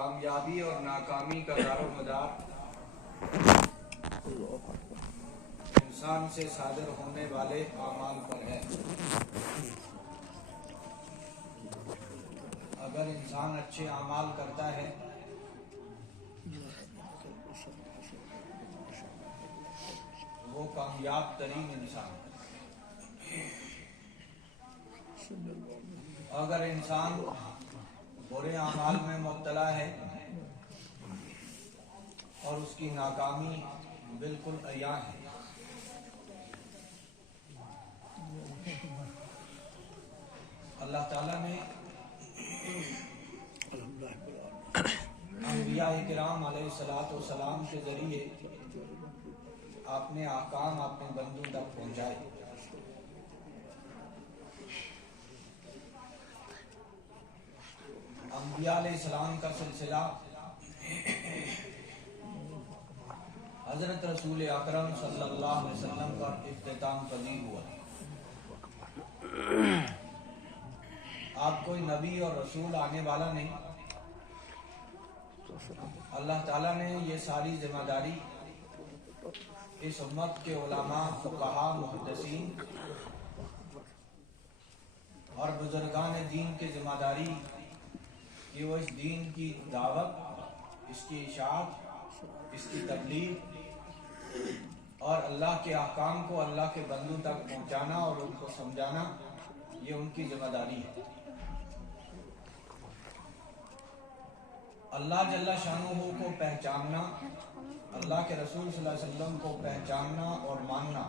کامیابی اور ناکامی کا دار و مدار انسان سے صادر ہونے والے اعمال پر ہے۔ اگر انسان اچھے اعمال کرتا ہے وہ کامیاب ترین انسان ہے۔ اگر انسان برے اعمال میں مبتلا ہے اور اس کی ناکامی بالکل عیاں ہے۔ اللہ تعالیٰ نے انبیاء کرام علیہ الصلوۃ والسلام کے ذریعے اپنے احکام اپنے بندوں تک پہنچائے۔ انبیاء علیہ السلام کا سلسلہ حضرت رسول اکرم صلی اللہ علیہ وسلم پر اختتام پذیر ہوا۔ آپ کوئی نبی اور رسول آنے والا نہیں، اللہ تعالیٰ نے یہ ساری ذمہ داری اس امت کے علماء، فقہاء، محدثین اور بزرگان دین کی ذمہ داری کہ وہ اس دین کی دعوت، اس کی اشاعت، اس کی تبلیغ اور اللہ کے احکام کو اللہ کے بندوں تک پہنچانا اور ان کو سمجھانا، یہ ان کی ذمہ داری ہے۔ اللہ جل شانہ کو پہچاننا، اللہ کے رسول صلی اللہ علیہ وسلم کو پہچاننا اور ماننا،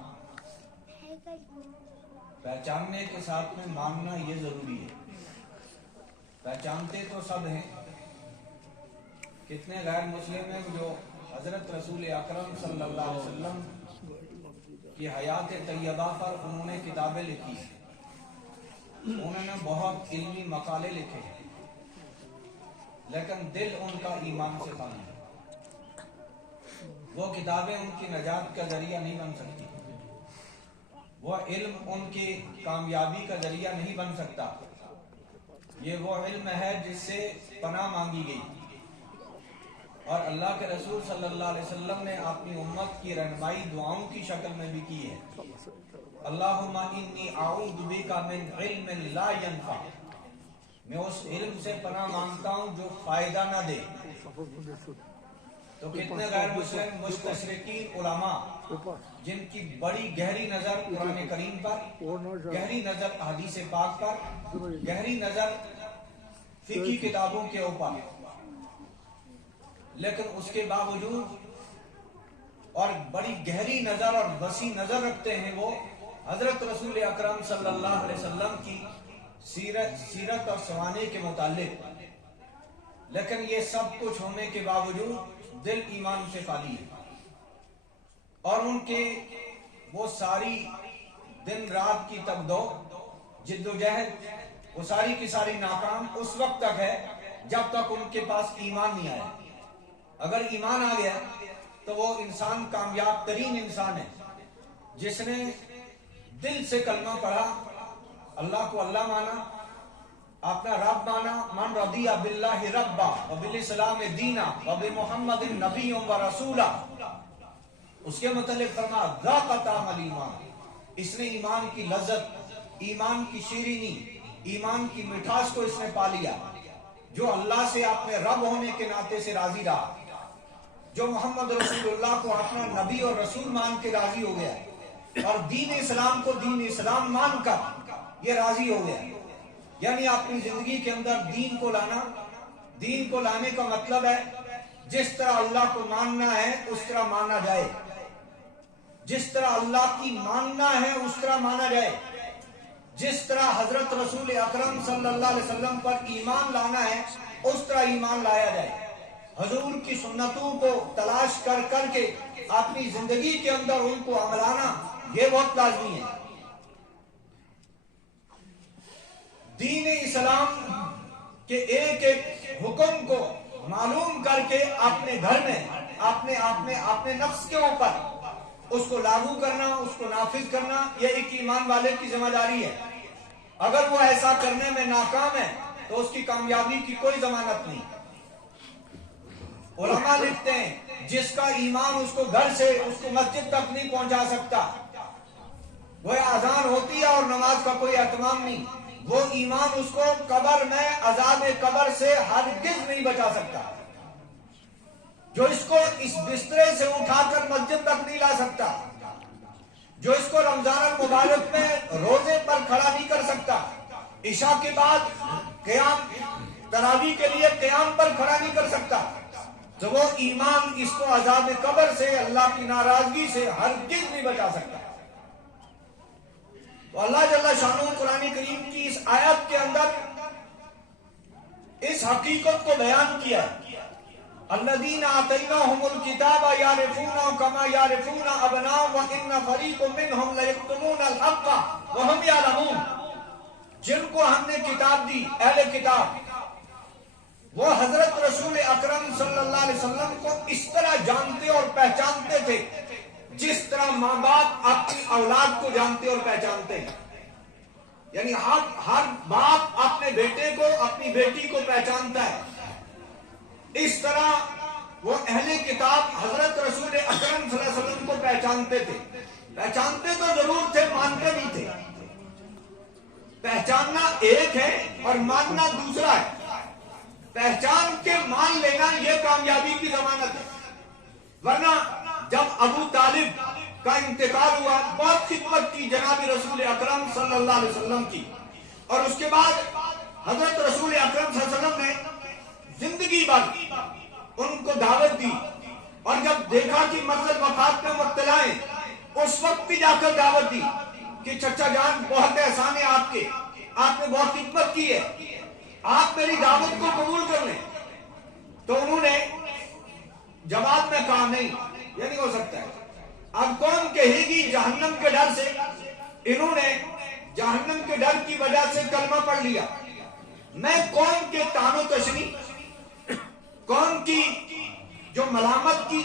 پہچاننے کے ساتھ میں ماننا یہ ضروری ہے۔ پہچانتے تو سب ہیں، کتنے غیر مسلم ہیں جو حضرت رسول اکرم صلی اللہ علیہ وسلم کی حیات طیبہ پر انہوں نے کتابیں لکھی، انہوں نے بہت علمی مقالے لکھے، لیکن دل ان کا ایمان سے خالی ہے۔ وہ کتابیں ان کی نجات کا ذریعہ نہیں بن سکتی، وہ علم ان کی کامیابی کا ذریعہ نہیں بن سکتا۔ یہ وہ علم ہے جس سے پناہ مانگی گئی، اور اللہ کے رسول صلی اللہ علیہ وسلم نے اپنی امت کی رہنمائی دعاؤں کی شکل میں بھی کی ہے۔ اللہم انی اعوذ بک من علم لا ینفع، میں اس علم سے پناہ مانگتا ہوں جو فائدہ نہ دے۔ تو کتنے غیر مسلم مستشرقین علماء جن کی بڑی گہری نظر قرآن کریم پر، گہری نظر حدیث پاک پر، گہری نظر فقہی کتابوں کے اوپر، لیکن اس کے باوجود اور بڑی گہری نظر اور وسیع نظر رکھتے ہیں وہ حضرت رسول اکرم صلی اللہ علیہ وسلم کی سیرت اور سوانے کے متعلق، لیکن یہ سب کچھ ہونے کے باوجود دل ایمان سے خالی ہے، اور ان کے وہ ساری دن رات کی تگدو، جد و جہد، وہ ساری کی ساری ناکام اس وقت تک ہے جب تک ان کے پاس ایمان نہیں آیا۔ اگر ایمان آ گیا تو وہ انسان کامیاب ترین انسان ہے، جس نے دل سے کلمہ پڑھا، اللہ کو اللہ مانا، اپنا رب مانا، من رضی باللہ ربا وبالاسلام دینا وبمحمد نبی و رسولا، اس کے متعلق فرما ذاق طعم الایمان، اس نے ایمان کی لذت، ایمان کی شیرینی، ایمان کی مٹھاس کو اس نے پا لیا، جو اللہ سے اپنے رب ہونے کے ناطے سے راضی رہا، جو محمد رسول اللہ کو اپنا نبی اور رسول مان کے راضی ہو گیا، اور دین اسلام کو دین اسلام مان کر یہ راضی ہو گیا۔ یعنی اپنی زندگی کے اندر دین کو لانا، دین کو لانے کا مطلب ہے جس طرح اللہ کو ماننا ہے اس طرح مانا جائے، جس طرح اللہ کی ماننا ہے اس طرح مانا جائے، جس طرح حضرت رسول اکرم صلی اللہ علیہ وسلم پر ایمان لانا ہے اس طرح ایمان لایا جائے۔ حضور کی سنتوں کو تلاش کر کر کے اپنی زندگی کے اندر ان کو عملانا، یہ بہت لازمی ہے۔ دین اسلام کے ایک ایک حکم کو معلوم کر کے اپنے گھر میں، اپنے نفس کے اوپر اس کو لاگو کرنا، اس کو نافذ کرنا، یہ ایک ایمان والے کی ذمہ داری ہے۔ اگر وہ ایسا کرنے میں ناکام ہے تو اس کی کامیابی کی کوئی ضمانت نہیں۔ علماء لکھتے ہیں جس کا ایمان اس کو گھر سے اس کو مسجد تک نہیں پہنچا سکتا، وہ اذان ہوتی ہے اور نماز کا کوئی اہتمام نہیں، وہ ایمان اس کو قبر میں عذاب قبر سے ہرگز نہیں بچا سکتا، جو اس کو اس بسترے سے اٹھا کر مسجد تک نہیں لا سکتا، جو اس کو رمضان المبارک میں روزے پر کھڑا نہیں کر سکتا، عشاء کے بعد قیام تراویح کے لیے قیام پر کھڑا نہیں کر سکتا، تو وہ ایمان اس کو عذاب قبر سے، اللہ کی ناراضگی سے ہرگز نہیں بچا سکتا۔ تو اللہ جل شانہ قرآن کریم کی اس آیت کے اندر اس حقیقت کو بیان کیا ہے، الذین آتیناہم الکتاب یعرفونہ کما یعرفون ابناءہم وان فریق منہم لیکتمون الحق وہم یعلمون، جن کو ہم نے کتاب دی، اہل کتاب، وہ حضرت رسول اکرم صلی اللہ علیہ وسلم کو اس طرح جانتے اور پہچانتے تھے جس طرح ماں باپ اپنی اولاد کو جانتے اور پہچانتے ہیں، یعنی ہر باپ اپنے بیٹے کو اپنی بیٹی کو پہچانتا ہے، اس طرح وہ اہل کتاب حضرت رسول اکرم صلی اللہ علیہ وسلم کو پہچانتے تھے۔ پہچانتے تو ضرور تھے، مانتے نہیں تھے۔ پہچاننا ایک ہے اور ماننا دوسرا ہے۔ پہچان کے مان لینا یہ کامیابی کی ضمانت ہے، ورنہ جب ابو طالب کا انتقال ہوا، بہت خدمت کی جناب رسول اکرم صلی اللہ علیہ وسلم کی، اور اس کے بعد حضرت رسول اکرم صلی اللہ علیہ وسلم نے زندگی بھر ان کو دعوت دی، اور جب دیکھا کہ مرض وفات میں مبتلا ہیں، اس وقت بھی جا کر دعوت دی کہ چچا جان بہت احسان ہے آپ کے، آپ نے بہت خدمت کی ہے، آپ میری دعوت کو قبول کر لیں۔ تو انہوں نے جواب میں کہا نہیں، یہ نہیں ہو سکتا ہے۔ اب کون کہے گی جہنم کے ڈر سے؟ انہوں نے جہنم کے ڈر کی وجہ سے کلمہ پڑھ لیا۔ میں قوم کے طعن و تشنی، قوم کی جو ملامت کی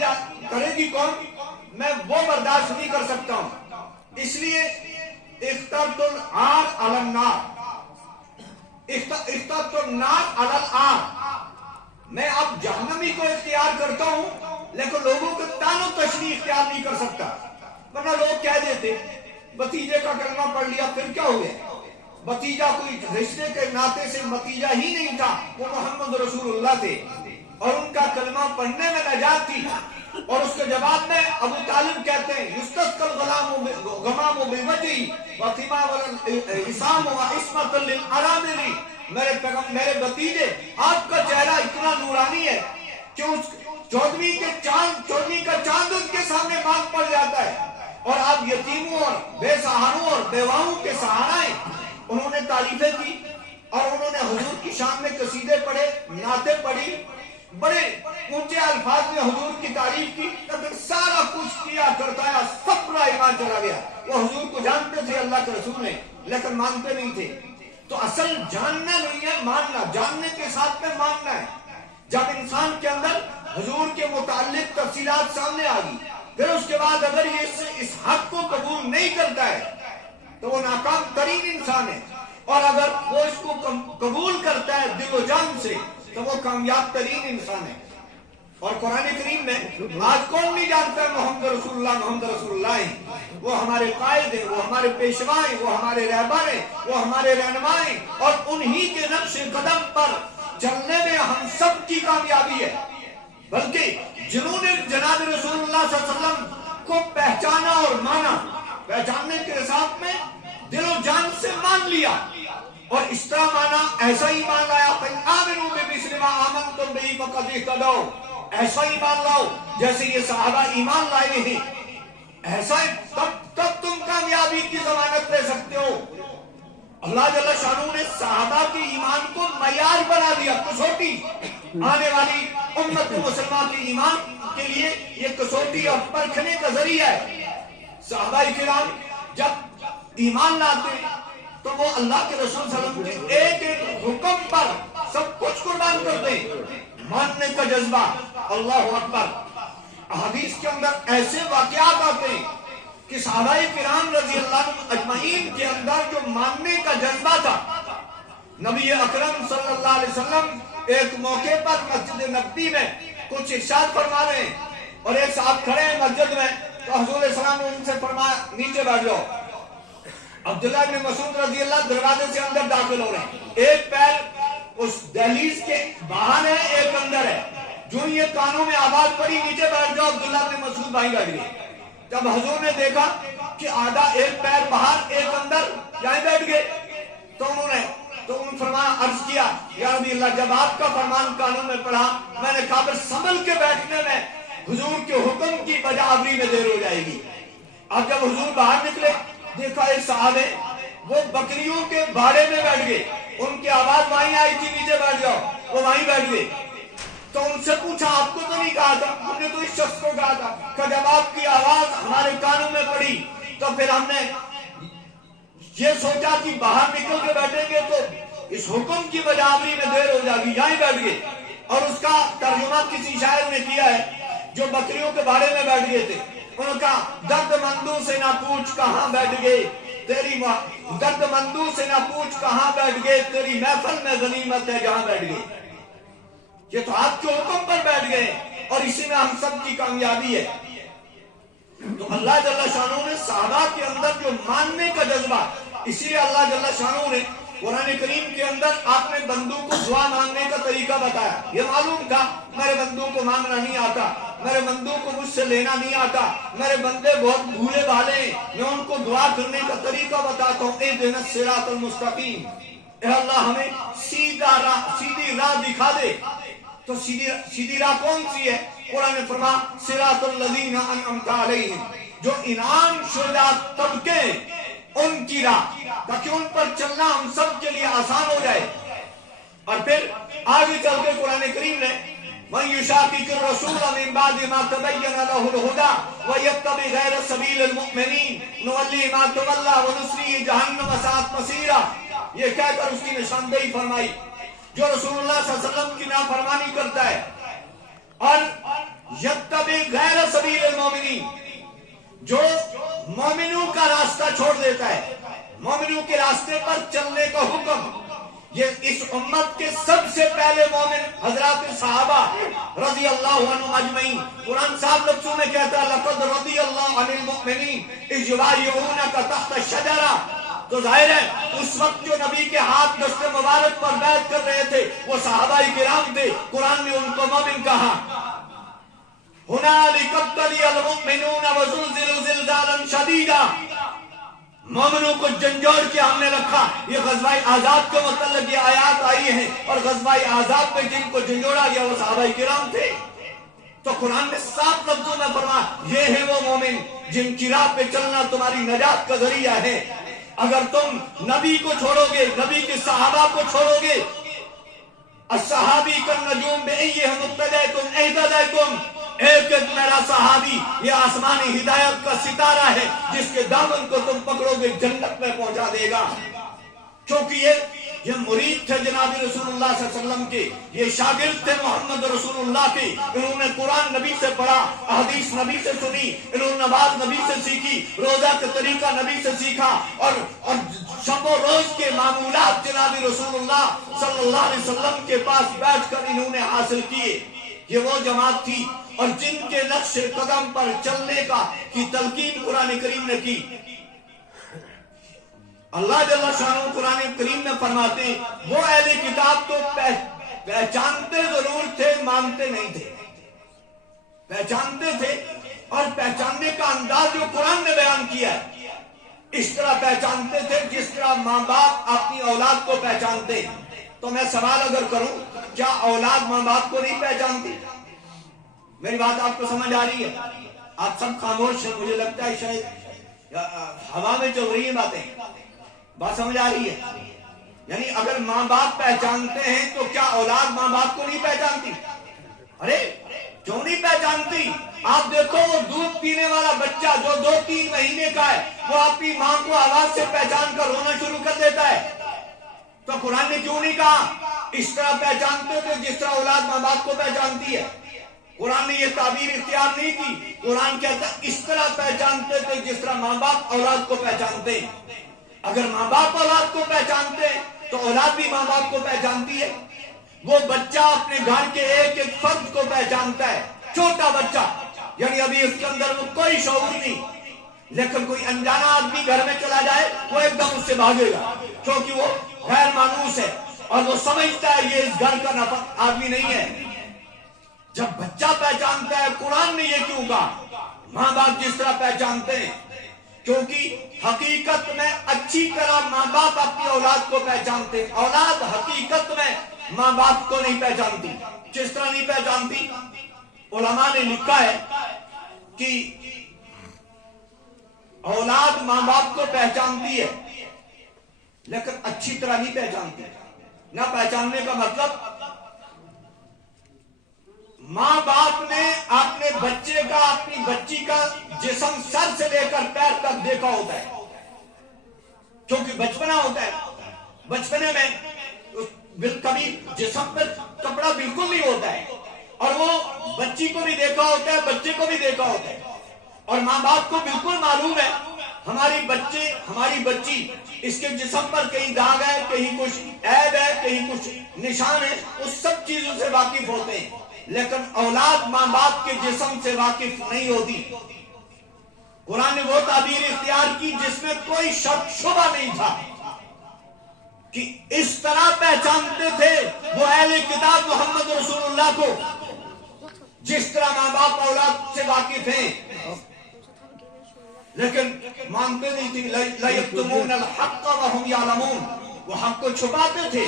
کرے گی قوم، میں وہ برداشت نہیں کر سکتا ہوں، اس لیے اخترت العار علی النار، اخترت النار علی العار، میں اب جہنمی کو اختیار کرتا ہوں لیکن لوگوں کو طعن و تشنیع اختیار نہیں کر سکتا، ورنہ لوگ کہہ دیتے بھتیجے کا کلمہ پڑھ لیا پھر کیا ہو گیا، بھتیجا کوئی رشتے کے ناطے سے بھتیجا ہی نہیں تھا، وہ محمد رسول اللہ تھے اور ان کا کلمہ پڑھنے میں نجات تھی۔ اور اس کے جواب میں ابو طالب کہتے ہیں یستسقى الغمام بوجهی وثمار الاسام وعصمۃ للارامل، میرے بھتیجے آپ کا چہرہ اتنا نورانی ہے کہ اس چودھویں کا چاند ان کے سامنے مانگ پڑ جاتا ہے، اور آپ یتیموں اور بے سہاروں اور بیواؤں کے سہارا ہیں۔ انہوں نے تعریفیں کی اور انہوں نے حضور کی شان میں قصیدے پڑھے، نعتیں پڑھی، بڑے اونچے الفاظ میں حضور کی تعریف کی، لیکن سارا کچھ کیا کرتا ہے، سب پر ایمان چلا گیا۔ وہ حضور کو جانتے تھے اللہ کے رسول نے، لیکن مانتے نہیں تھے۔ تو اصل جاننا نہیں ہے، ماننا، جاننے کے ساتھ میں ماننا ہے۔ جب انسان کے اندر حضور کے متعلق تفصیلات سامنے آ گئی، پھر اس کے بعد اگر یہ اس حق کو قبول نہیں کرتا ہے تو وہ ناکام ترین انسان ہے، اور اگر وہ اس کو قبول کرتا ہے دل و جان سے تو وہ کامیاب ترین انسان ہے۔ اور قرآن کریم میں آج کون نہیں جانتا ہے محمد رسول اللہ، محمد رسول اللہ ہیں، وہ ہمارے قائد ہیں، وہ ہمارے پیشوا ہیں، وہ ہمارے رہبر ہیں، وہ ہمارے رہنما ہیں، اور انہی کے نقش قدم پر چلنے میں ہم سب کی کامیابی ہے۔ بلکہ جنہوں نے جناب رسول اللہ صلی اللہ علیہ وسلم کو پہچانا اور مانا، پہچاننے کے ساتھ میں دل و جان سے مان لیا، اور اس طرح مانا، ایسا ہی مان لایا، آمنوا بمثل ما آمنتم بہ فقد اہتدوا، ایسا ہی مان لاؤ جیسے یہ صحابہ ایمان لائے ہیں، ایسا ہی تب تم کامیابی کی ضمانت لے سکتے ہو۔ اللہ جل شانہ نے صحابہ کے ایمان کو معیار بنا دیا، کسوٹی، آنے والی امت مسلمہ کے ایمان کے لیے یہ کسوٹی اور پرکھنے کا ذریعہ ہے۔ صحابہ کرام جب ایمان لاتے تو وہ اللہ کے رسول صلی اللہ علیہ وسلم کے ایک ایک حکم پر سب کچھ قربان کر دیں، ماننے کا جذبہ، اللہ اکبر۔ حدیث کے اندر ایسے واقعات آتے ہیں کہ صحابہ کرام رضی اللہ عنہ اجمعین کے اندر جو ماننے کا جذبہ تھا، نبی اکرم صلی اللہ علیہ وسلم ایک موقع پر مسجد نبوی میں کچھ ارشاد فرما رہے ہیں اور ایک صاحب کھڑے ہیں مسجد میں تو حضور السلام نے ان سے فرمایا نیچے بیٹھ جاؤ. عبداللہ بن مسعود رضی اللہ دروازے سے اندر داخل ہو رہے ہیں, ایک پیر اس دہلیز کے باہر ہے, ایک اندر ہے. جو یہ کانوں میں آواز پڑی نیچے بیٹھ جاؤ, عبداللہ بن مسعود بھائی بیٹھ گئے. جب حضور نے دیکھا کہ آدھا ایک پیر باہر ایک اندر, یہیں بیٹھ گئے, تو انہوں نے فرمایا عرض کیا یا رضی اللہ, جب آپ کا فرمان کانوں میں پڑھا میں نے کہا پھر سنبھل کے بیٹھنے میں حضور کے حکم کی بجاوری میں دیر ہو جائے گی. اب جب حضور باہر نکلے دیکھا ایک صاحب ہے وہ بکریوں کے باڑے میں بیٹھ گئے, ان کی آواز وہیں آئی تھی نیچے بیٹھ جاؤ, وہ وہیں بیٹھ گئے. تو ان سے پوچھا آپ کو تو نہیں کہا تھا؟ ہم نے تو اس شخص کو کہا تھا. کہ جب آپ کی آواز ہمارے کانوں میں پڑی تو پھر ہم نے یہ سوچا کہ باہر نکل کے بیٹھیں گے تو اس حکم کی بجاوری میں دیر ہو جائے گی, یہیں بیٹھ گئے. اور اس کا ترجمہ کسی شاعر نے کیا ہے جو بکریوں کے باڑے میں بیٹھ گئے تھے. انہوں نے کہا درد مندوں سے نہ پوچھ کہاں بیٹھ گئے تیری درد مندوں سے نہ پوچھ کہاں بیٹھ گئے, تیری محفل میں غنیمت ہے جہاں بیٹھ گئے. یہ تو آپ کے حکم پر بیٹھ گئے اور اسی میں ہم سب کی کامیابی ہے. تو اللہ جل شانہ نے صحابہ کے اندر جو ماننے کا جذبہ, اسی لیے اللہ جل شانہ نے قرآن کریم کے اندر آپ نے بندوں کو دعا مانگنے کا طریقہ بتایا. یہ معلوم تھا میرے بندوں کو مانگنا نہیں آتا, میرے بندوں کو مجھ سے لینا نہیں آتا, میرے بندے بہت بھولے بھالے ہیں, میں ان کو دعا کرنے کا طریقہ بتاتا ہوں. اہدنا الصراط المستقیم, اے اللہ ہمیں سیدھی راہ دکھا دے. تو سیدھی راہ کون سی ہے؟ قرآن نے فرمایا صراط الذین انعمت علیہم, جو انعام شدہ طبقے ان کی راہ, تاکہ ان پر چلنا ہم سب کے لیے آسان ہو جائے. اور پھر آگے چل کے قرآن کریم نے من یشاقق الرسول من بعد ما تبین له الهدى ويتبع غیر سبیل المؤمنین نولیہ ما تولى ونصلیہ جہنم وساءت مصیرا. یہ کہہ کر اس کی نشاندہی فرمائی جو رسول اللہ صلی اللہ علیہ وسلم کی نافرمانی کرتا ہے اور یتبع غیر سبیل المؤمنین, جو مومنوں کا راستہ چھوڑ دیتا ہے, مومنوں کے راستے پر چلنے کا حکم. یہ اس امت کے سب سے پہلے مومن حضرات صحابہ رضی اللہ عنہم اجمعین. قرآن صاحب لفظوں میں کہتا ہے لقد رضی اللہ عن المؤمنین اذ یبایعونک تحت الشجرہ. تو ظاہر ہے اس وقت جو نبی کے ہاتھ دست مبارک پر بیعت کر رہے تھے وہ صحابہ کرام تھے. قرآن نے ان کو مومن کہا. ہنالک ابتلی المؤمنون وزلزلوا زلزالا شدیدا, مومنوں کو جھنجھوڑ کے ہم نے رکھا. یہ غزوہ احزاب کے متعلق یہ آیات آئی ہیں, اور غزوہ احزاب میں جن کو جھنجھوڑا گیا وہ صحابہ کرام تھے. تو قرآن نے صاف لفظوں میں فرمایا یہ ہے وہ مومن جن کی راہ پہ چلنا تمہاری نجات کا ذریعہ ہے. اگر تم نبی کو چھوڑو گے, نبی کے صحابہ کو چھوڑو گے, الصحابی کالنجوم بأیہم اقتدیتم اہتدیتم, ایک ایک میرا صحابی یہ آسمانی ہدایت کا ستارہ ہے جس کے دامن کو تم پکڑو گے جنت میں پہنچا دے گا. کیونکہ یہ مرید تھے جناب رسول اللہ صلی اللہ علیہ وسلم کے, یہ شاگرد تھے محمد رسول اللہ کے. انہوں نے قرآن نبی سے پڑھا, حدیث نبی سے سنی, انہوں نے نماز نبی سے سیکھی, روزہ کا طریقہ نبی سے سیکھا, اور شب و روز کے معمولات جناب رسول اللہ صلی اللہ علیہ وسلم کے پاس بیٹھ کر انہوں نے حاصل کیے. یہ وہ جماعت تھی اور جن کے نقش قدم پر چلنے کی تلقین قرآن کریم نے کی. اللہ جل شانہ قرآن کریم میں فرماتے ہیں وہ اہل کتاب تو پہچانتے ضرور تھے, مانتے نہیں تھے. پہچانتے تھے اور پہچاننے کا انداز جو قرآن نے بیان کیا ہے اس طرح پہچانتے تھے جس طرح ماں باپ اپنی اولاد کو پہچانتے. تو میں سوال اگر کروں کیا اولاد ماں باپ کو نہیں پہچانتی؟ میری بات آپ کو سمجھ آ رہی ہے؟ آپ سب خاموش ہیں, مجھے لگتا ہے شاید ہوا میں چل رہی ہیں باتیں. بات سمجھ آ رہی ہے؟ یعنی اگر ماں باپ پہچانتے ہیں تو کیا اولاد ماں باپ کو نہیں پہچانتی؟ ارے کیوں نہیں پہچانتی؟ آپ دیکھو وہ دودھ پینے والا بچہ جو 2-3 مہینے کا ہے وہ اپنی ماں کو آواز سے پہچان کر رونا شروع کر دیتا ہے. تو قرآن نے کیوں نہیں کہا اس طرح پہچانتے تھے جس طرح اولاد ماں باپ کو پہچانتی ہے؟ قرآن نے یہ تعبیر اختیار نہیں کی. قرآن کہتا ہے اس طرح پہچانتے تھے جس طرح ماں باپ اولاد کو پہچانتے ہیں. اگر ماں باپ اولاد کو پہچانتے ہیں تو اولاد بھی ماں باپ کو پہچانتی ہے. وہ بچہ اپنے گھر کے ایک ایک فرد کو پہچانتا ہے، چھوٹا بچہ، یعنی ابھی اس کے اندر وہ کوئی شعور نہیں، لیکن کوئی انجانا آدمی گھر میں چلا جائے وہ ایک دم اس سے بھاگے گا، کیونکہ وہ غیر مانوس ہے اور وہ سمجھتا ہے یہ اس گھر کا نفع آدمی نہیں ہے۔ جب بچہ پہچانتا ہے، قرآن نے یہ کیوں کہا؟ ماں باپ جس طرح پہچانتے ہیں، کیونکہ حقیقت میں اچھی طرح ماں باپ اپنی اولاد کو پہچانتے ہیں، اولاد حقیقت میں ماں باپ کو نہیں پہچانتی۔ جس طرح نہیں پہچانتی، علماء نے لکھا ہے کہ اولاد ماں باپ کو پہچانتی ہے لیکن اچھی طرح نہیں پہچانتی۔ نہ پہچاننے کا مطلب، ماں باپ نے اپنے بچے کا، اپنی بچی کا جسم سر سے لے کر پیر تک دیکھا ہوتا ہے، کیونکہ بچپنا ہوتا ہے، بچپنے میں کبھی جسم پر کپڑا بالکل نہیں ہوتا ہے، اور وہ بچی کو بھی دیکھا ہوتا ہے، بچے کو بھی دیکھا ہوتا ہے، اور ماں باپ کو بالکل معلوم ہے ہماری بچی، اس کے جسم پر کہیں داغ ہے، کہیں کچھ عیب ہے، کہیں کچھ نشان ہے، اس سب چیزوں سے واقف ہوتے ہیں، لیکن اولاد ماں باپ کے جسم سے واقف نہیں ہوتی۔ قرآن نے وہ تعبیر اختیار کی جس میں کوئی شک شبہ نہیں تھا کہ اس طرح پہچانتے تھے وہ اہل کتاب محمد رسول اللہ کو جس طرح ماں باپ اولاد سے واقف ہیں، لیکن مانتے نہیں تھے۔ لا یکتمون الحق وهم یعلمون، وہ حق کو چھپاتے تھے۔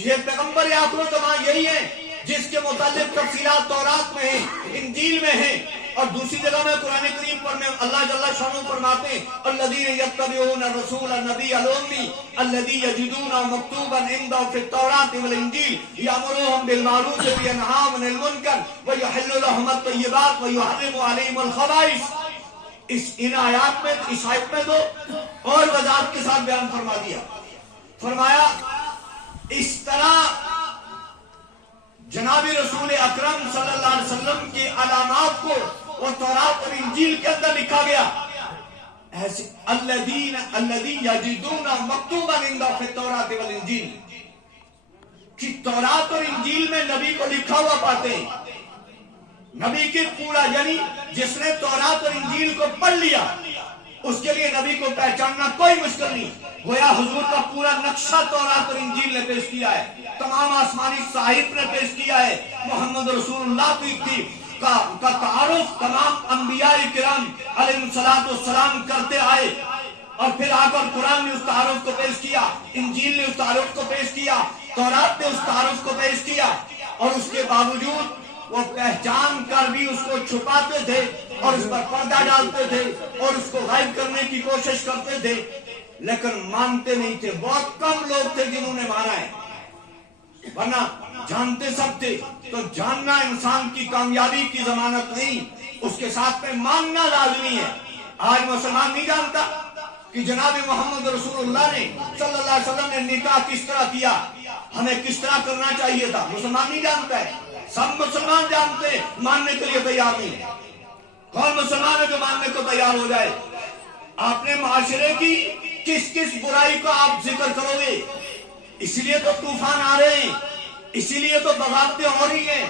یہ پیغمبر آخر الزمان یہی ہے جس کے متعلق تفصیلات تورات میں ہیں، انجیل میں ہیں، اور دوسری جگہ میں قرآن کریم پر میں اللہ جل شانہ فرماتے ہیں الذین یتبعون الرسول النبی الامی الذی یجدونہ مکتوبا عندهم فی التوراۃ والانجیل یأمرهم بالمعروف وینہاہم عن المنکر ویحل لهم الطیبات ویحرم علیہم الخبائث۔ ان آیات میں، اس آیت میں تو اور وضاحت کے ساتھ بیان فرما دیا، فرمایا اس طرح جناب رسول اکرم صلی اللہ علیہ وسلم کی علامات کو وہ تورات اور انجیل کے اندر لکھا گیا، ایسے الذی یجدون مکتوبا عندهم فی التوراۃ والانجیل، کہ تورات اور انجیل میں نبی کو لکھا ہوا پاتے ہیں۔ نبی کے پورا، یعنی جس نے تورات اور انجیل کو پڑھ لیا اس کے لیے نبی کو پہچاننا کوئی مشکل نہیں، گویا حضور کا پورا نقشہ تورات اور انجیل نے پیش کیا ہے، تمام آسمانی صحائف نے پیش کیا ہے، محمد رسول اللہ کا تعارف تمام انبیاء کرام علیہ السلام کرتے آئے، اور پھر آ کر قرآن نے اس تعارف کو پیش کیا، انجیل نے اس تعارف کو پیش کیا، تورات نے اس تعارف کو پیش کیا، اور اس کے باوجود وہ پہچان کر بھی اس کو چھپاتے تھے اور اس پر پردہ ڈالتے تھے اور اس کو غائب کرنے کی کوشش کرتے تھے، لیکن مانتے نہیں تھے۔ بہت کم لوگ تھے جنہوں نے مانا ہے، ورنہ جانتے سب تھے۔ تو جاننا انسان کی کامیابی کی ضمانت نہیں، اس کے ساتھ میں ماننا لازمی ہے۔ آج مسلمان نہیں جانتا کہ جناب محمد رسول اللہ نے صلی اللہ علیہ وسلم نے نکاح کس طرح کیا، ہمیں کس طرح کرنا چاہیے تھا، مسلمان نہیں جانتا ہے۔ سب مسلمان جانتے ہیں، ماننے کے لیے تیار نہیں۔ کون مسلمان ہے جو ماننے کو تیار ہو جائے؟ آپ نے معاشرے کی کس کس برائی کو آپ ذکر کرو گے؟ اسی لیے تو طوفان آ رہے ہیں، اسی لیے تو بغاوتیں ہو رہی ہیں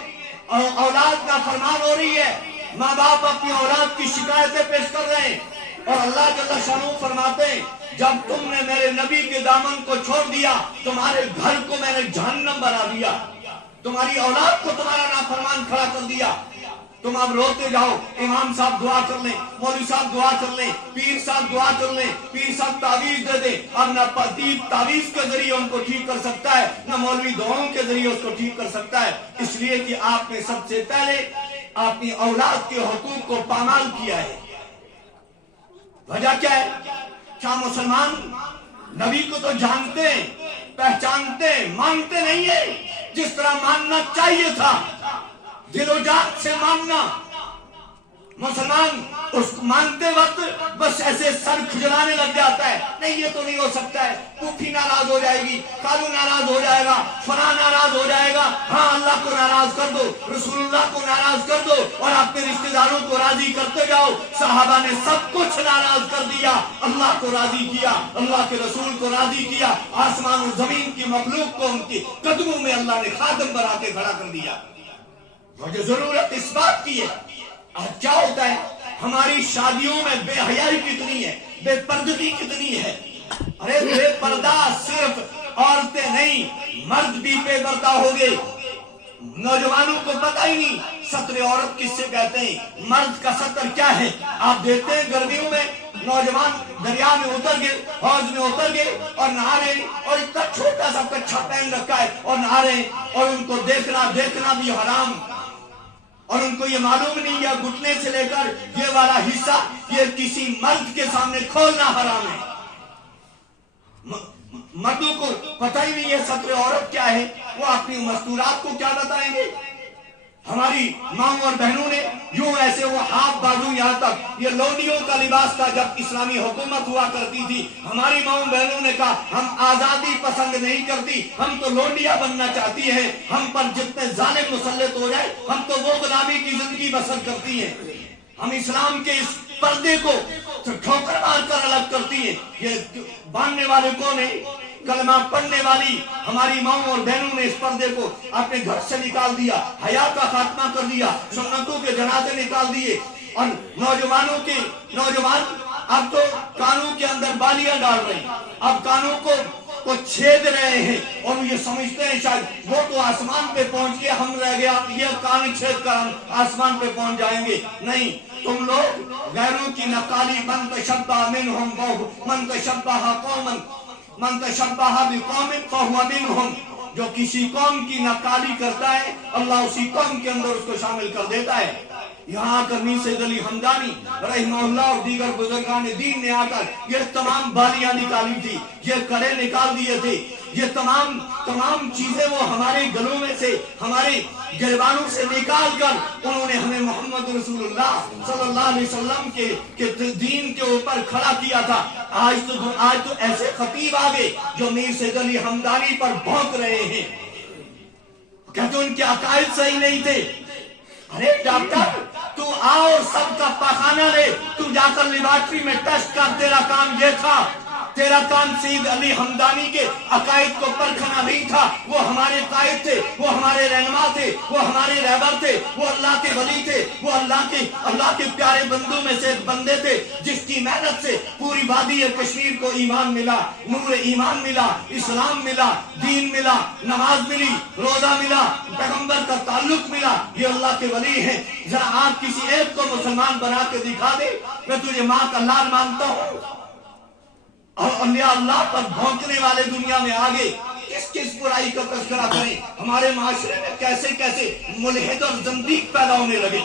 اور اولاد نافرمان ہو رہی ہے، ماں باپ اپنی اولاد کی شکایتیں پیش کر رہے ہیں، اور اللہ جل شانہ فرماتے ہیں جب تم نے میرے نبی کے دامن کو چھوڑ دیا تمہارے گھر کو میں نے جہنم بنا دیا، تمہاری اولاد کو تمہارا نافرمان کھڑا کر دیا۔ تم اب روتے جاؤ، امام صاحب دعا کر لیں، مولوی صاحب دعا کر لیں، پیر صاحب دعا کر لیں، پیر صاحب تعویذ دے دیں، اب نہ پیر تعویذ کے ذریعے ان کو ٹھیک کر سکتا ہے، نہ مولوی دعاؤں کے ذریعے اس کو ٹھیک کر سکتا ہے، اس لیے کہ آپ نے سب سے پہلے اپنی اولاد کے حقوق کو پامال کیا ہے۔ وجہ کیا ہے؟ کیا مسلمان نبی کو تو جانتے ہیں، پہچانتے ہیں، مانتے نہیں ہیں جس طرح ماننا چاہیے تھا، دل و جان سے ماننا۔ مسلمان اس کو مانتے وقت بس ایسے سر کھجلانے لگ جاتا ہے، نہیں یہ تو نہیں ہو سکتا ہے، پھوپھی ناراض ہو جائے گی، کالو ناراض ہو جائے گا، فلاں ناراض ہو جائے گا، ہاں اللہ کو ناراض کر دو، رسول اللہ کو ناراض کر دو اور اپنے رشتہ داروں کو راضی کرتے جاؤ۔ صحابہ نے سب کچھ ناراض کر دیا، اللہ کو راضی کیا، اللہ کے رسول کو راضی کیا، آسمان و زمین کی مخلوق کو ان کے قدموں میں اللہ نے خادم بنا کے کھڑا کر دیا۔ مجھے ضرورت اس بات کی ہے، آج کیا ہوتا ہے ہماری شادیوں میں بے حیائی کتنی ہے، بے پردگی کتنی ہے۔ ارے بے پردہ صرف عورتیں نہیں، مرد بھی بے پردہ ہو گئے۔ نوجوانوں کو پتہ ہی نہیں سطر عورت کس سے کہتے ہیں، مرد کا سطر کیا ہے۔ آپ دیکھتے ہیں گرمیوں میں نوجوان دریا میں اتر گئے، حوض میں اتر گئے اور نہا رہے ہیں، اور اتنا چھوٹا سا کچھا پہن رکھا ہے اور نہا رہے ہیں، اور ان کو دیکھنا بھی حرام، اور ان کو یہ معلوم نہیں ہے گھٹنے سے لے کر یہ والا حصہ یہ کسی مرد کے سامنے کھولنا حرام ہے۔ مردوں کو پتہ ہی نہیں ہے سطر عورت کیا ہے، وہ اپنی مستورات کو کیا بتائیں گے۔ ہماری ماں اور بہنوں نے یوں ایسے وہ ہاتھ بازو یہاں تک، یہ لونڈیوں کا لباس تھا جب اسلامی حکومت ہوا کرتی تھی۔ ہماری ماں بہنوں نے کہا ہم آزادی پسند نہیں کرتی، ہم تو لونڈیاں بننا چاہتی ہیں، ہم پر جتنے ظالم مسلط ہو جائے ہم تو وہ غلامی کی زندگی بسر کرتی ہیں۔ ہم اسلام کے اس پردے کو ٹھوکر مار کر الگ کرتی ہیں۔ یہ باندھنے والے کون ہیں؟ کلمہ پڑھنے والی ہماری ماں اور بہنوں نے اس پردے کو اپنے گھر سے نکال دیا، حیا کا خاتمہ کر دیا، سنتوں کے جنازے نکال دیے، اور نوجوان اب تو کانوں کے اندر بالیاں ڈال رہے ہیں، اب کانوں کو چھید رہے ہیں، اور یہ سمجھتے ہیں شاید وہ تو آسمان پہ پہنچ کے ہم رہ گیا، یہ کان چھید کر ہم آسمان پہ پہنچ جائیں گے۔ نہیں، تم لوگ غیروں کی نقالی، من تشبہ منہم من تشبہ قوما من تشبہ بقوم فہو منہم، جو کسی قوم کی نقالی کرتا ہے اللہ اسی قوم کے اندر اس کو شامل کر دیتا ہے۔ یہاں آ کر میر سید علی حمدانی رحمہ اللہ اور دیگر بزرگان دین نے آ کر یہ تمام بالیاں نکالی تھی، یہ کڑے نکال دیے تھے، یہ تمام چیزیں وہ ہمارے گلوں میں سے، ہمارے گریبانوں سے نکال کر انہوں نے ہمیں محمد رسول اللہ صلی اللہ علیہ وسلم کے دین کے اوپر کھڑا کیا تھا۔ آج تو ایسے خطیب آگے جو میر سید علی حمدانی پر بھونک رہے ہیں، کہتے ان کے عقائد صحیح نہیں تھے۔ ارے ڈاکٹر تو آؤ سب کا پاخانہ لے، تو جا کر لیبارٹری میں ٹیسٹ کر، تیرا کام یہ تھا، تیرا کام سید علی حمدانی کے عقائد کو پرکھنا نہیں تھا۔ وہ ہمارے قائد تھے، وہ ہمارے رہنما تھے، وہ ہمارے رہبر تھے، وہ اللہ کے ولی تھے، وہ اللہ کے پیارے بندوں میں سے ایک بندے تھے جس کی محنت سے پوری وادی کشمیر کو ایمان ملا، نور ایمان ملا، اسلام ملا، دین ملا، نماز ملی، روزہ ملا، پیغمبر کا تعلق ملا۔ یہ اللہ کے ولی ہیں۔ ذرا آپ کسی ایک کو مسلمان بنا کے دکھا دے، میں تجھے ماں کا لال مانتا ہوں، اور اولیاء اللہ پر بھونکنے والے دنیا میں آگے کس برائی کا تذکرہ کریں۔ ہمارے معاشرے میں کیسے ملحد اور زندیق پیدا ہونے لگے،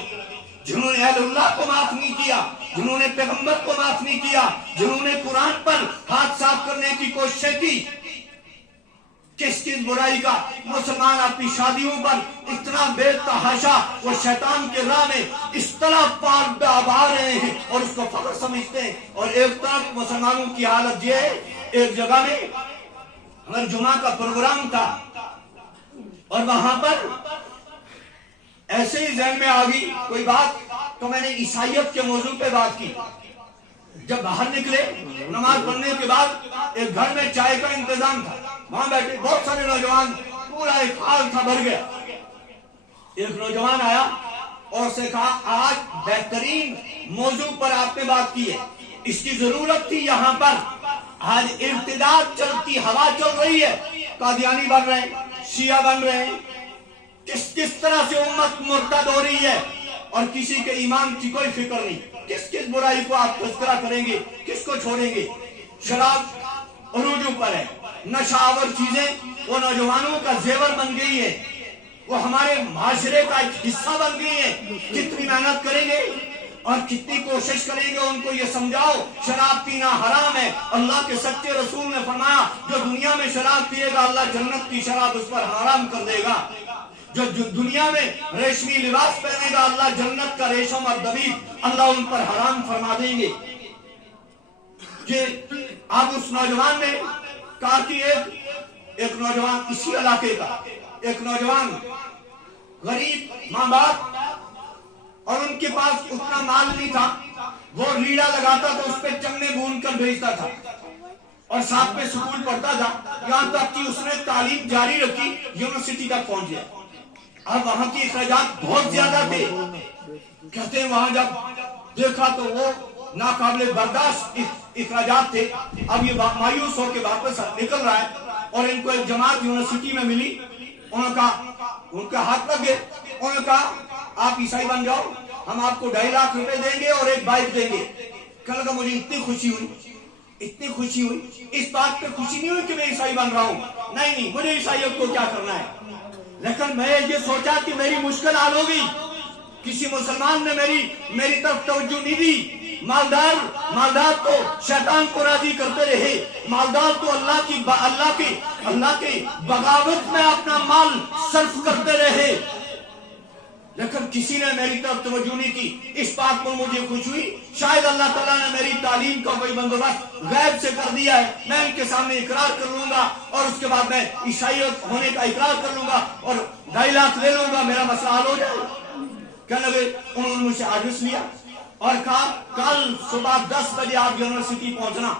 جنہوں نے اہل اللہ کو معاف نہیں کیا، جنہوں نے پیغمبر کو معاف نہیں کیا، جنہوں نے قرآن پر ہاتھ صاف کرنے کی کوشش کی۔ کس برائی کا مسلمان اپنی شادیوں پر اتنا بے تحاشا وہ شیطان کے راہ میں اس طرح پار آ رہے ہیں اور اس کو فخر سمجھتے ہیں۔ اور ایک طرف مسلمانوں کی حالت یہ ہے، ایک جگہ میں ہمارے جمعہ کا پروگرام تھا اور وہاں پر ایسے ہی ذہن میں آ گئی کوئی بات، تو میں نے عیسائیت کے موضوع پہ بات کی۔ جب باہر نکلے نماز پڑھنے کے بعد ایک گھر میں چائے کا انتظام تھا، وہاں بیٹھے بہت سارے نوجوان، پورا ایک حال تھا بھر گیا۔ ایک نوجوان آیا اور اسے کہا آج بہترین موضوع پر آپ نے بات کی ہے، اس کی ضرورت تھی یہاں پر۔ آج ارتداد چلتی ہوا چل رہی ہے، قادیانی بن رہے ہیں، شیعہ بن رہے ہیں، کس طرح سے امت مرتد ہو رہی ہے اور کسی کے ایمان کی کوئی فکر نہیں۔ کس برائی کو آپ تذکرہ کریں گے، کس کو چھوڑیں گے؟ شراب عروجوں پر ہے، نشاور چیزیں وہ نوجوانوں کا زیور بن گئی ہے، وہ ہمارے معاشرے کا ایک حصہ بن گئی ہے۔ کتنی محنت کریں گے اور کتنی کوشش کریں گے ان کو یہ سمجھاؤ شراب پینا حرام ہے۔ اللہ کے سچے رسول نے فرمایا جو دنیا میں شراب پیے گا اللہ جنت کی شراب اس پر حرام کر دے گا، جو دنیا میں ریشمی لباس پہنے گا اللہ جنت کا ریشم اور دبیب اللہ ان پر حرام فرما دیں گے۔ کہ اب اس نوجوان نے کہا کہ ایک نوجوان اسی علاقے کا ایک نوجوان غریب ماں باپ اور ان کے پاس اتنا مال نہیں تھا، وہ ریڑا لگاتا تھا، اس پہ چنے بون کر بھیجتا تھا اور ساتھ میں سکول پڑھتا تھا، یہاں تک کہ اس نے تعلیم جاری رکھی، یونیورسٹی تک پہنچ گیا۔ اب وہاں کی اخراجات بہت زیادہ تھے، کہتے ہیں وہاں جب دیکھا تو وہ ناقابل برداشت اخراجات تھے۔ اب یہ مایوس ہو کے واپس نکل رہا ہے اور ان کو ایک جماعت یونیورسٹی میں ملی، انہوں نے کہا، ان کا ہاتھ لگ گئے، انہوں نے کہا آپ عیسائی بن جاؤ، ہم آپ کو 2.5 لاکھ روپے دیں گے اور ایک بائک دیں گے۔ کہنے لگا مجھے اتنی خوشی ہوئی، اس بات پہ خوشی نہیں ہوئی کہ میں عیسائی بن رہا ہوں، نہیں، مجھے عیسائیت کو کیا کرنا ہے، لیکن میں یہ سوچا کہ میری مشکل حل ہوگی۔ کسی مسلمان نے میری طرف توجہ نہیں دی۔ مالدار تو شیطان کو راضی کرتے رہے، مالدار تو اللہ کی بغاوت میں اپنا مال صرف کرتے رہے، لیکن کسی نے میری طرف توجہ نہیں کی۔ اس بات پر مجھے خوشی ہوئی، شاید اللہ تعالیٰ نے میری تعلیم کا کوئی بندوبست غیب سے کر دیا ہے، میں ان کے سامنے اقرار کر لوں گا اور اس کے بعد میں عیسائیت ہونے کا اقرار کر لوں گا اور 2.5 لاکھ لے لوں گا، میرا مسئلہ حل ہو جائے گا۔ کہنے لگے، انہوں نے مجھ سے ایڈریس لیا اور کہا کل صبح 10 بجے آپ یونیورسٹی پہنچنا۔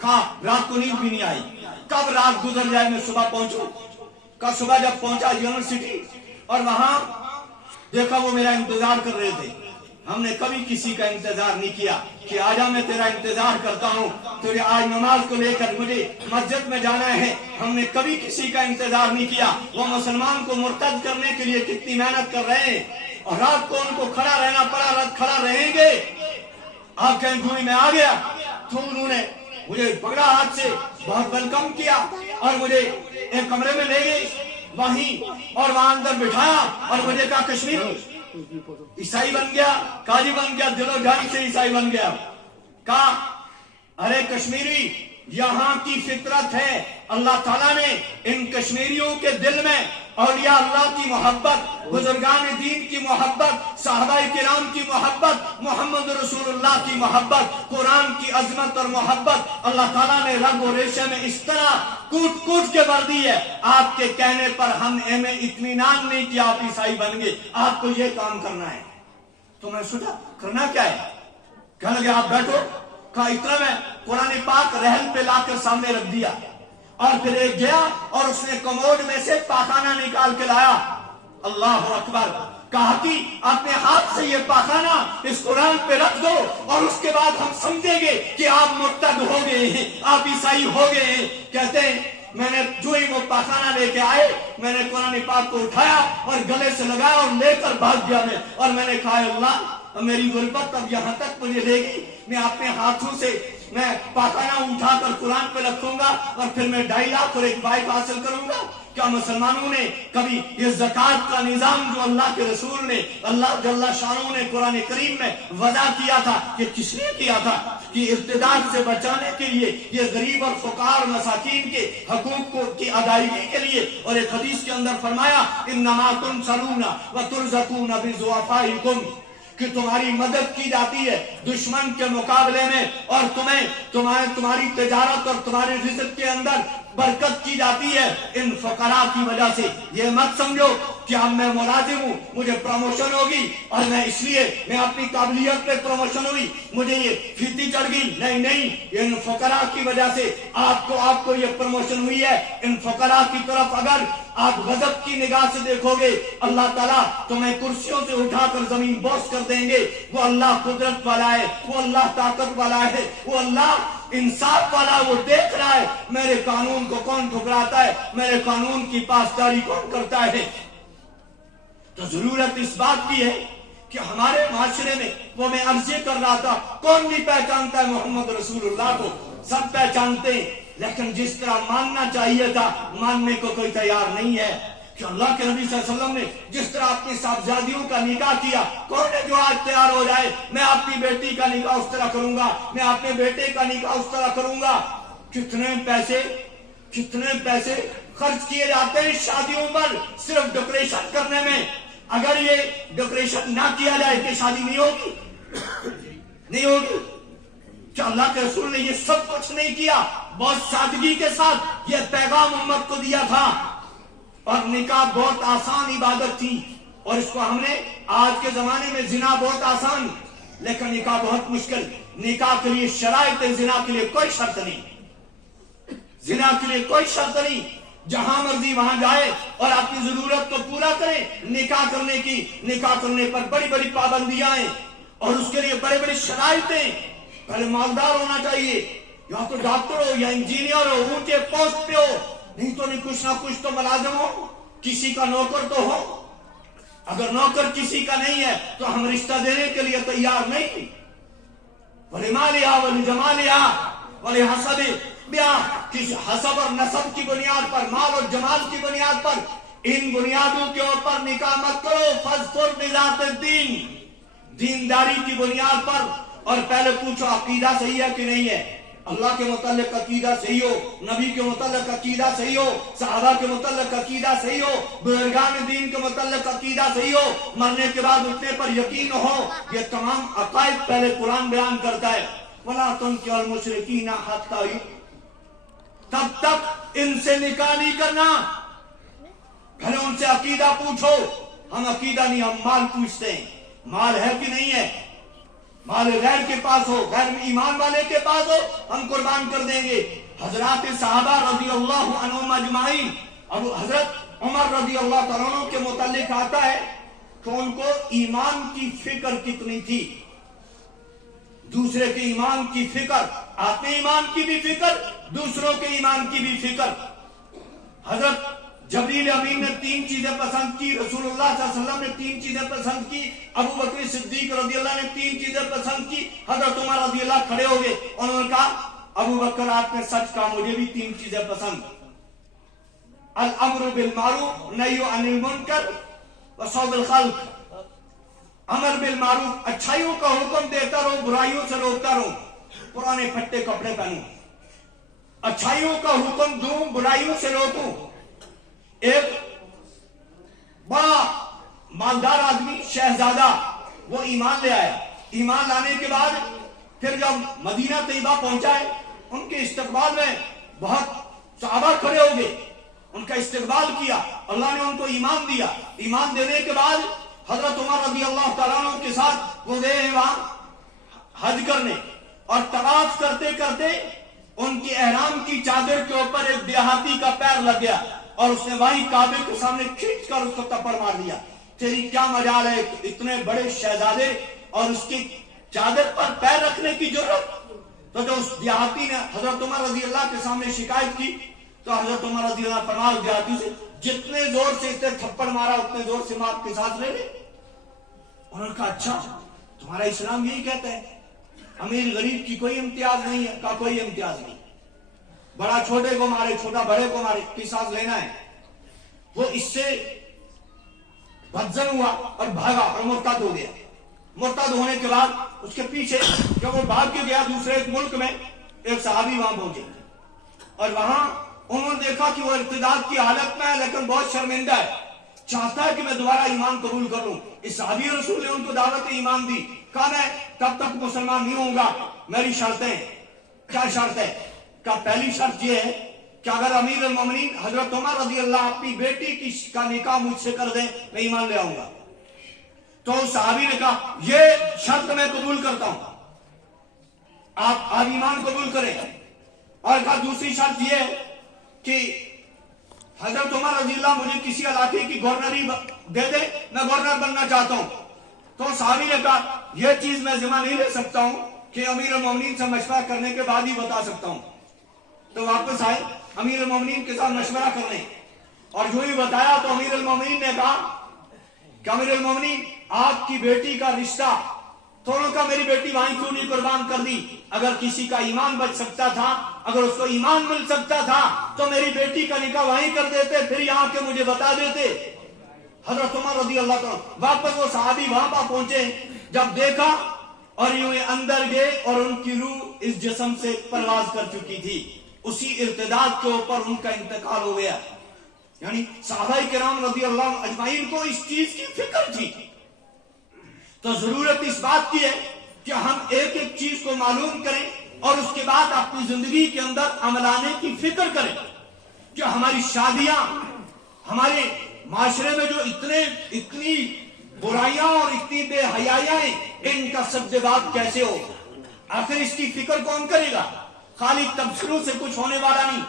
کہا رات کو نیند بھی نہیں آئی، کب رات گزر جائے میں صبح پہنچوں۔ کہا صبح جب پہنچا یونیورسٹی اور وہاں دیکھا وہ میرا انتظار کر رہے تھے۔ ہم نے کبھی کسی کا انتظار نہیں کیا کہ آجا میں تیرا انتظار کرتا ہوں، تجھے آج نماز کو لے کر مجھے مسجد میں جانا ہے، ہم نے کبھی کسی کا انتظار نہیں کیا۔ وہ مسلمان کو مرتد کرنے کے لیے کتنی محنت کر رہے ہیں اور رات کو ان کو کھڑا رہنا پڑا، رات کھڑا رہیں گے۔ آپ کہیں گوئی میں آ گیا تو انہوں نے مجھے پکڑا ہاتھ سے، بہت ویلکم کیا اور مجھے ایک کمرے میں لے گئے وہیں اور وہاں اندر بٹھایا اور مجھے کہا کشمیری عیسائی بن گیا، قاضی بن گیا، دل و جان سے عیسائی بن گیا۔ کہا ارے کشمیری، یہاں کی فطرت ہے، اللہ تعالیٰ نے ان کشمیریوں کے دل میں اولیاء اللہ کی محبت، بزرگان دین کی محبت، صحابہ کرام کی محبت، محمد رسول اللہ کی محبت، قرآن کی عظمت اور محبت اللہ تعالیٰ نے رگ و ریشے میں اس طرح کوٹ کوٹ کے بھر دی ہے۔ آپ کے کہنے پر ہم ہمیں اطمینان نہیں کہ آپ عیسائی بن گے، آپ کو یہ کام کرنا ہے۔ تو میں سوچا کرنا کیا ہے؟ کہنے لگے آپ بیٹھو۔ کہا اتنا میں قرآن پاک رحل پہ لا کر سامنے رکھ دیا اور پھر ایک گیا اور اس نے کموڈ میں سے پاخانہ نکال کے لایا۔ اللہ اکبر! کہا کہ اپنے ہاتھ سے یہ پاخانہ اس قرآن پہ رکھ دو اور اس کے بعد ہم سمجھیں گے کہ آپ مرتد ہو گئے ہیں، آپ عیسائی ہو گئے ہیں۔ کہتے ہیں میں نے جو ہی وہ پاخانہ لے کے آئے، میں نے قرآن پاک کو اٹھایا اور گلے سے لگایا اور لے کر بھاگ گیا میں، اور میں نے کہا اللہ میری غربت اب یہاں تک مجھے لے گئی، میں اپنے ہاتھوں سے میں پاخانہ اٹھا کر قرآن پہ رکھوں گا اور پھر میں 2.5 لاکھ اور ایک بائک حاصل کروں گا۔ کیا مسلمانوں نے کبھی یہ زکوٰۃ کا نظام جو اللہ کے رسول نے، اللہ جل شانہ نے قرآن کریم میں وضع کیا تھا، یہ کس لیے کیا تھا؟ کہ ارتداد سے بچانے کے لیے، یہ غریب اور فقراء مساکین کے حقوق کی ادائیگی کے لیے۔ اور ایک حدیث کے اندر فرمایا انما تنصرون وترزقون بضعفائکم، کہ تمہاری مدد کی جاتی ہے دشمن کے مقابلے میں اور تمہاری تجارت اور تمہارے رزق کے اندر برکت کی جاتی ہے ان فقراء کی وجہ سے۔ یہ مت سمجھو کہ اب میں ملازم ہوں، مجھے پروموشن ہوگی اور میں اس لیے میں اپنی قابلیت پہ پروموشن ہوئی، مجھے یہ فیتی چڑھ گئی، نہیں، ان فقراء کی وجہ سے آپ کو یہ پروموشن ہوئی ہے۔ ان فقراء کی طرف اگر آپ غضب کی نگاہ سے دیکھو گے، اللہ تعالیٰ تمہیں کرسیوں سے اٹھا کر زمین بوس کر دیں گے۔ وہ اللہ قدرت والا ہے، وہ اللہ طاقت والا ہے، وہ اللہ انصاف والا، وہ دیکھ رہا ہے میرے قانون کو کون ٹھکراتا ہے، میرے قانون کی پاسداری کون کرتا ہے۔ تو ضرورت اس بات کی ہے کہ ہمارے معاشرے میں، وہ میں عرض کر رہا تھا، کون نہیں پہچانتا ہے محمد رسول اللہ کو؟ سب پہچانتے ہیں، لیکن جس طرح ماننا چاہیے تھا ماننے کو کوئی تیار نہیں ہے۔ کہ اللہ کے نبی صلی اللہ علیہ وسلم نے جس طرح اپنی صاحبزادیوں کا نکاح کیا، کون ہے جو آج تیار ہو جائے میں اپنی بیٹی کا نکاح اس طرح کروں گا، میں اپنے بیٹے کا نکاح اس طرح کروں گا؟ کتنے پیسے خرچ کیے جاتے ہیں شادیوں پر صرف ڈیکوریشن کرنے میں۔ اگر یہ ڈیکوریشن نہ کیا جائے کہ شادی نہیں ہوگی۔ کہ اللہ کے رسول نے یہ سب کچھ نہیں کیا، بہت سادگی کے ساتھ یہ پیغام امت کو دیا تھا، اور نکاح بہت آسان عبادت تھی، اور اس کو ہم نے آج کے زمانے میں زنا بہت آسان لیکن نکاح بہت مشکل. نکاح کے لیے شرائط ہے، زنا کے لیے کوئی شرط نہیں، زنا کے لیے کوئی شرط نہیں، جہاں مرضی وہاں جائے اور اپنی ضرورت کو پورا کرے. نکاح کرنے کی، نکاح کرنے پر بڑی بڑی پابندیاں ہیں اور اس کے لیے بڑے بڑے شرائط ہیں. پہلے مالدار ہونا چاہیے، یا تو ڈاکٹر ہو یا انجینئر ہو، اونچے پوسٹ پہ ہو، نہیں تو کچھ نہ کچھ تو ملازم ہو، کسی کا نوکر تو ہو. اگر نوکر کسی کا نہیں ہے تو ہم رشتہ دینے کے لیے تیار نہیں. وَلِمَالِهَا وَلِجَمَالِهَا وَلِحَسَبِهَا، کسی حسب اور نسب کی بنیاد پر، مال اور جمال کی بنیاد پر، ان بنیادوں کے اوپر نکاح مت کرو. فَاظْفُرْ بِذَاتِ الدِّينِ، دینداری کی بنیاد پر. اور پہلے پوچھو عقیدہ صحیح ہے کہ نہیں ہے، اللہ کے متعلق عقیدہ صحیح ہو، نبی کے متعلق عقیدہ صحیح ہو، صحابہ کے متعلق عقیدہ صحیح ہو، بزرگان دین کے متعلق عقیدہ صحیح ہو، مرنے کے بعد اٹھنے پر یقین ہو. یہ تمام عقائد پہلے قرآن بیان کرتا ہے. وَلَا تُنْكِحُوا الْمُشْرِكِينَ حَتَّىٰ يُؤْمِنُوا، تب تک ان سے نکاح نہیں کرنا. پہلے ان سے عقیدہ پوچھو. ہم عقیدہ نہیں، ہم مال پوچھتے ہیں. مال ہے کہ نہیں ہے؟ مال غیر کے پاس ہو، غیر ایمان والے کے پاس ہو، ہم قربان کر دیں گے. حضرات صحابہ رضی اللہ عنہم اجمعین، اب حضرت عمر رضی اللہ تعالیٰ عنہ کے متعلق آتا ہے کہ ان کو ایمان کی فکر کتنی تھی، دوسرے کے ایمان کی فکر، اپنے ایمان کی بھی فکر، دوسروں کے ایمان کی بھی فکر. حضرت جبریل امین نے 3 چیزیں پسند کی، رسول اللہ صلی اللہ علیہ وسلم نے 3 چیزیں پسند کی، ابو بکر صدیق رضی اللہ نے 3 چیزیں پسند کی، حضرت عمر رضی اللہ کھڑے ہو گئے، انہوں نے کہا ابو بکر آپ نے سچ کہا، مجھے بھی 3 چیزیں پسند. الامر بالمعروف نہی عن المنکر وصوب الخلق. امر بالمعروف، اچھائیوں کا حکم دیتا رہو، برائیوں سے روکتا رہو. پرانے پھٹے کپڑے پہنوں، اچھائیوں کا حکم دوں، برائیوں سے روکوں. ایک بڑا مالدار آدمی شہزادہ، وہ ایمان لے آیا. ایمان لانے کے بعد پھر جب مدینہ طیبہ پہنچا ہے، ان کے استقبال میں بہت صحابہ کھڑے ہو گئے، ان کا استقبال کیا. اللہ نے ان کو ایمان دیا. ایمان دینے کے بعد حضرت عمر رضی اللہ تعالیٰ عنہ کے ساتھ وہ گئے وہاں حج کرنے، اور طواف کرتے کرتے ان کی احرام کی چادر کے اوپر ایک دیہاتی کا پیر لگ گیا، اور اس نے وہیں کعبے کے سامنے کھینچ کر اس کو تپڑ مار دیا. تیری کیا مجال ہے اتنے بڑے شہزادے اور اس کی چادر پر پیر رکھنے کی ضرورت؟ تو جو اس دیہاتی نے حضرت عمر رضی اللہ کے سامنے شکایت کی، تو حضرت عمر رضی اللہ فرمایا دیہاتی سے جتنے زور سے اس نے تھپڑ مارا اتنے زور سے مار کے ساتھ لے لے. انہوں نے کہا اچھا تمہارا اسلام یہی کہتا ہے امیر غریب کی کوئی امتیاز نہیں ہے؟ کہا کوئی امتیاز نہیں، بڑا چھوٹے کو مارے، چھوٹا بڑے کو مارے، قصاص لینا ہے. وہ اس سے بدزن ہوا اور بھاگا اور مرتد ہو گیا. مرتد ہونے کے بعد اس کے پیچھے جب وہ بھاگ کے گیا دوسرے ایک ملک میں، ایک صحابی وہاں پہنچے، اور وہاں انہوں نے دیکھا کہ وہ ارتداد کی حالت میں ہے لیکن بہت شرمندہ ہے، چاہتا ہے کہ میں دوبارہ ایمان قبول کر لوں. اس صحابی رسول نے ان کو دعوت ایمان دی. کہا میں تب تک مسلمان نہیں ہوں گا، میری شرطیں. کیا شرط ہے؟ کہ پہلی شرط یہ ہے کہ اگر امیر المومنین حضرت عمر رضی اللہ اپنی بیٹی کا نکاح مجھ سے کر دیں میں ایمان لے آؤں گا. تو صحابی نے کہا یہ شرط میں قبول کرتا ہوں، آپ ایمان قبول کریں. اور کہا دوسری شرط یہ ہے کہ حضرت عمر رضی اللہ مجھے کسی علاقے کی گورنری دے دے، میں گورنر بننا چاہتا ہوں. تو صحابی نے کہا یہ چیز میں ذمہ نہیں لے سکتا ہوں کہ امیر المومنین سے مشورہ کرنے کے بعد ہی بتا سکتا ہوں. تو واپس آئے امیر المومنین کے ساتھ مشورہ کرنے، اور جو ہی بتایا تو امیر المومنین نے کہا کہ امیر المومنین آپ کی بیٹی کا رشتہ تھوڑوں کا میری بیٹی وہیں کیوں نہیں قربان کر دی؟ اگر کسی کا ایمان بچ سکتا تھا، اگر اس کو ایمان مل سکتا تھا تو میری بیٹی کا نکاح وہیں کر دیتے، پھر یہاں کے مجھے بتا دیتے. حضرت عمر رضی اللہ تعالیٰ واپس وہ صحابی وہاں پر پہنچے، جب دیکھا اور یوں اندر گئے اور ان کی روح اس جسم سے پرواز کر چکی تھی. اسی ارتداد کے اوپر ان کا انتقال ہو گیا. یعنی صحابہ کرام رضی اللہ اجمعین کو اس چیز کی فکر تھی. تو ضرورت اس بات کی ہے کہ ہم ایک ایک چیز کو معلوم کریں اور اس کے بعد اپنی زندگی کے اندر عمل آنے کی فکر کریں. جو ہماری شادیاں، ہمارے معاشرے میں جو اتنی برائیاں اور اتنی بے حیائیاں ہیں، ان کا سدبات کیسے ہو؟ آخر اس کی فکر کون کرے گا؟ خالی تبصروں سے کچھ ہونے والا نہیں.